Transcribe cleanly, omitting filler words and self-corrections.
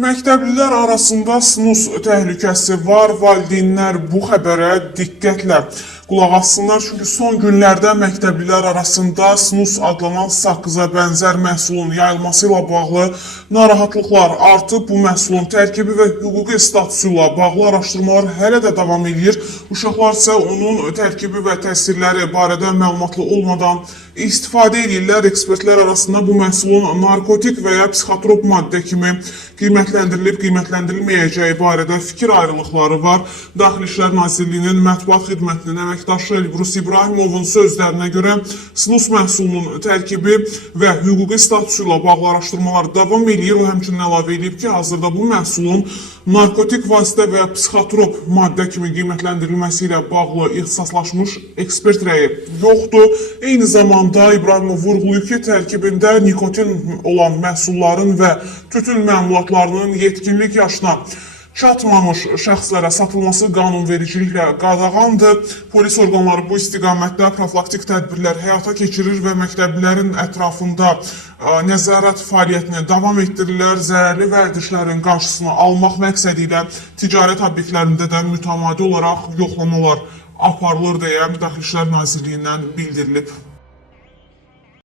Məktəblilər arasında snus təhlükəsi var. Valideynlər bu xəbərə diqqətlə qulaq assınlar. Çünki son günlərdə məktəblilər arasında snus adlanan saqqıza bənzər məhsulun yayılması ilə bağlı narahatlıqlar artıb. Bu məhsulun tərkibi və hüquqi statusu ilə bağlı araşdırmalar hələ də davam edir. Uşaqlar isə onun tərkibi və təsirləri barədə məlumatlı olmadan istifadə edirlər. Ekspertlər arasında bu məhsulun narkotik və ya psixotrop maddə kimi qiymətləndirilib, qiymətləndirilməyəcəyi barədə fikir ayrılıqları var. Daxili İşlər Nazirliyinin mətbuat xidmətinin əməkdaşı Elbrus İbrahimovun sözlərinə görə snus məhsulunun tərkibi və hüquqi statusu ilə bağlı araşdırmalar davam edir. O həmçinin əlavə edib ki, hazırda bu məhsulun narkotik vasitə və ya psixotrop maddə kimi qiymətləndirilməsi ilə bağlı ixtisaslaşmış ekspert rəyi yoxdur. Eyni zamanda İbrahimov vurğulayıb ki, tərkibində nikotin olan məhsulların və tütün məmulatlarının yetkinlik yaşına çatmamış şəxslərə satılması qanunvericiliklə qadağandır. Polis orqanları bu istiqamətdə profilaktik tədbirlər həyata keçirir və məktəblilərin ətrafında nəzarət fəaliyyətini davam etdirirlər. Zərərli vərdişlərin qarşısını almaq məqsədi ilə ticarət obyektlərində də mütəmadi olaraq yoxlamalar aparılır deyə Daxili İşlər Nazirliyindən bildirilib.